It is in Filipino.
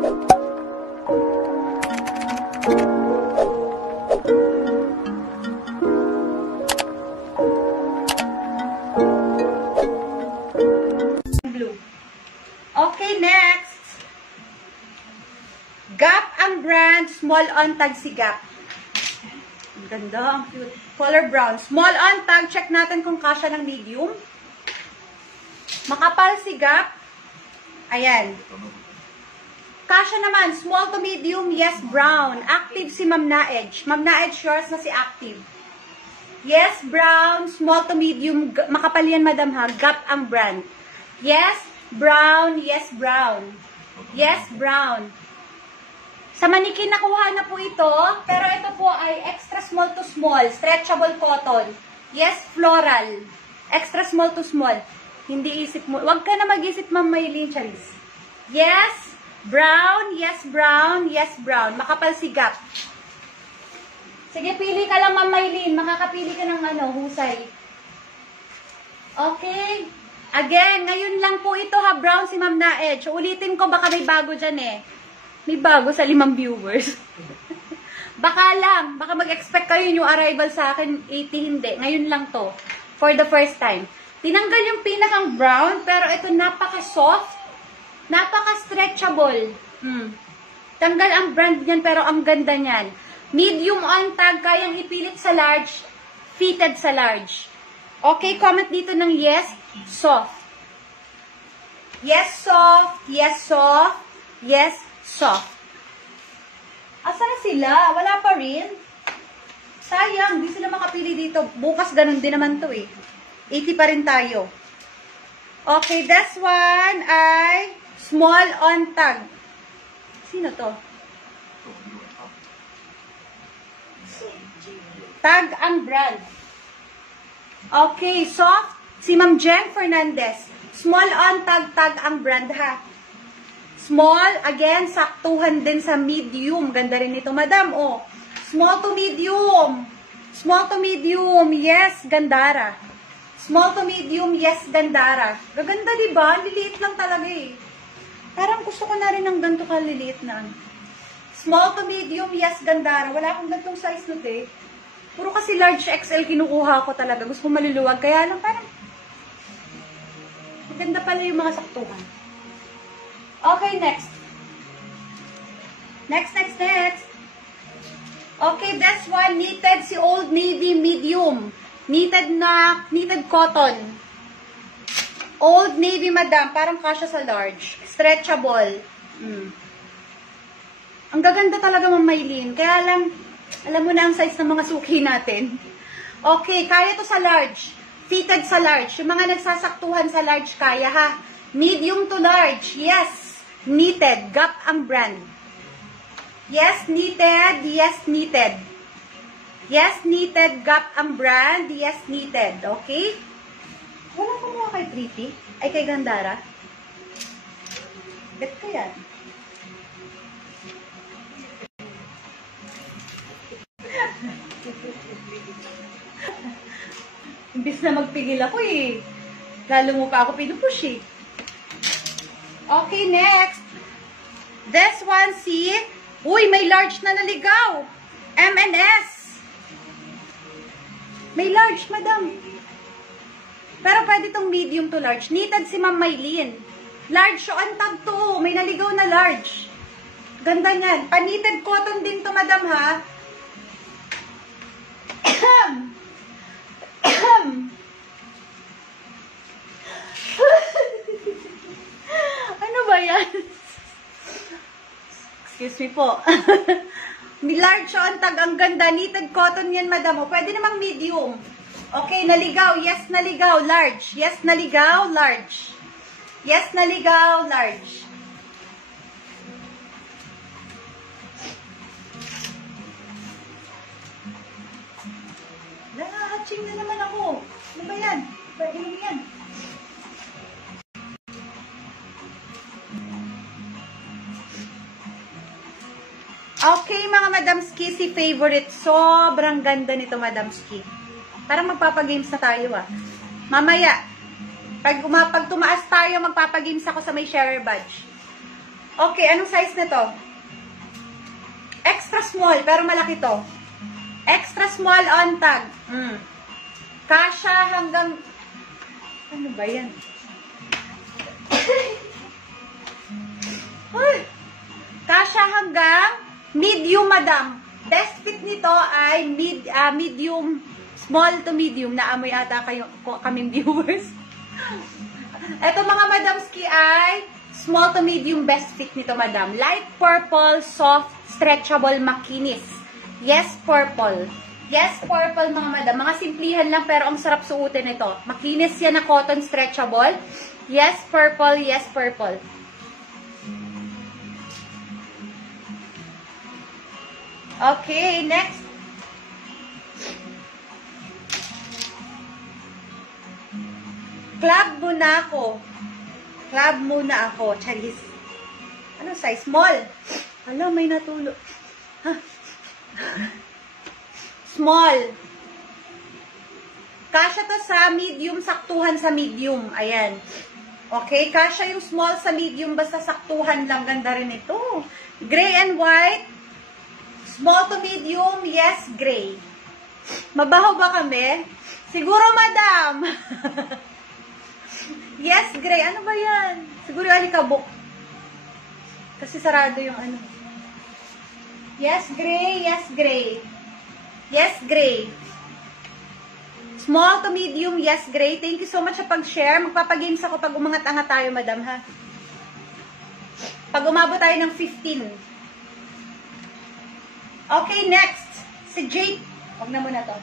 Blue. Okay, next. Gap ang brand. Small on tag si Gap. Ang ganda. Ang cute. Color brown. Small on tag. Check natin kung kasya ng medium. Makapal si Gap. Ayan. Kasya naman. Small to medium. Yes, brown. Active si Ma'am Naedge. Ma'am Naedge, yours na si Active. Yes, brown. Small to medium. Makapal yan, madam ha. Gap ang brand. Yes, brown. Yes, brown. Yes, brown. Sa manikin, nakuha na po ito. Pero ito po ay extra small to small. Stretchable cotton. Yes, floral. Extra small to small. Hindi isip mo. Huwag ka na mag-isip, Ma'am Maylene Charis. Yes, brown. Yes, brown. Yes, brown. Makapal si Gap. Sige, pili ka lang, Ma'am Maylene. Makakapili ka ng husay. Okay. Again, ngayon lang po ito ha, brown si Ma'am Naedge. Ulitin ko, baka may bago dyan eh. May bago sa 5 viewers. Baka lang. Baka mag-expect kayo yung arrival sa akin, 80 hindi. Ngayon lang to. For the first time. Tinanggal yung pinakang brown, pero ito napaka-soft. Napaka-stretchable. Tanggal ang brand niyan, pero ang ganda niyan. Medium on tag, kayang ipilit sa large. Fitted sa large. Okay, comment dito ng yes, soft. Yes, soft. Yes, soft. Yes, soft. Asa na sila? Wala pa rin. Sayang, di sila makapili dito. Bukas ganun din naman to eh. 80 pa rin tayo. Okay, this one ay small on tag. Sino to? Tag ang brand. Okay, soft. Si Ma'am Jen Fernandez. Small on tag, tag ang brand ha. Small, again, saktuhan din sa medium. Ganda rin ito, madam. Oh, small to medium. Small to medium. Yes, Gandara. Small to medium. Yes, Gandara. Gaganda, diba? Liliit lang talaga eh. Parang gusto ko na rin ng ganito kaliliit na. Small to medium. Yes, Gandara. Wala akong gantong size nun eh. Puro kasi large XL kinukuha ko talaga. Gusto ko maluluwag. Kaya lang parang maganda pala yung mga saktuhan. Okay, next. Next. Okay, this one, knitted si Old Navy medium. Knitted cotton. Old Navy, madam. Parang kasya sa large. Stretchable. Ang gaganda talaga, Ma'am Maylene. Kaya lang, alam mo na ang size ng mga suki natin. Okay, kaya to sa large. Fitted sa large. Yung mga nagsasaktuhan sa large, kaya ha. Medium to large. Yes. Knitted. Gap ang brand. Yes, knitted. Yes, knitted. Yes, knitted. Gap ang brand. Yes, knitted. Okay? Wala ko mga kay Pretty. Ay, kay Gandara. Bet ko yan. Imbis na magpigil ako eh. Lalo mo pa ako pinupush eh. Okay, next. This one, see? Uy, may large na naligaw. M&S. May large, madam. Pero pwede itong medium to large. Knitted si Ma'am Maylene. Large, so on tag to. May naligaw na large. Ganda niyan. Knitted cotton din to, madam, ha? Ano ba yan? Excuse me po. Large on tag, ang ganda. Knitted cotton yan, madam. O, pwede namang medium. Okay, naligaw. Yes, naligaw. Large. Yes, naligaw. Large. Yes, naligaw. Large. Hatching na naman ako. Ano ba yan? Pwede mo yan. Okay, mga Madam Ski, si favorite. Sobrang ganda nito, Madam Ski. Parang magpapagames na tayo, ah. Mamaya, pag tumaas tayo, magpapagames ako sa may share badge. Okay, anong size na to? Extra small, pero malaki to. Extra small on tag. Kasha hanggang... Ano ba yan? Kasha hanggang medium, madam. Best fit nito ay medium, small to medium. Naamoy ata kaming viewers. Ito mga madamski ay small to medium best fit nito, madam. Light purple, soft, stretchable, makinis. Yes, purple. Yes, purple mga madam. Mga simplihan lang pero ang sarap suotin ito. Makinis yan na cotton stretchable. Yes, purple. Yes, purple. Okay, next. Club muna ako. Club muna ako. Charis. Ano size? Small. Alam, may natulog. Small. Kasha to sa medium, saktuhan sa medium. Ayan. Okay, kasha yung small sa medium, basta saktuhan lang. Ganda rin ito. Gray and white. Small to medium, yes, gray. Mabaho ba kami? Siguro, madam. Yes, gray. Ano ba yan? Siguro yung alikabok. Kasi sarado yung ano. Yes, gray. Yes, gray. Yes, gray. Small to medium, yes, gray. Thank you so much sa pag-share. Magpapagames ako pag umangat-angat tayo, madam, ha? Pag umabot tayo ng 15. Okay, next. Si Jake. Huwag na muna to.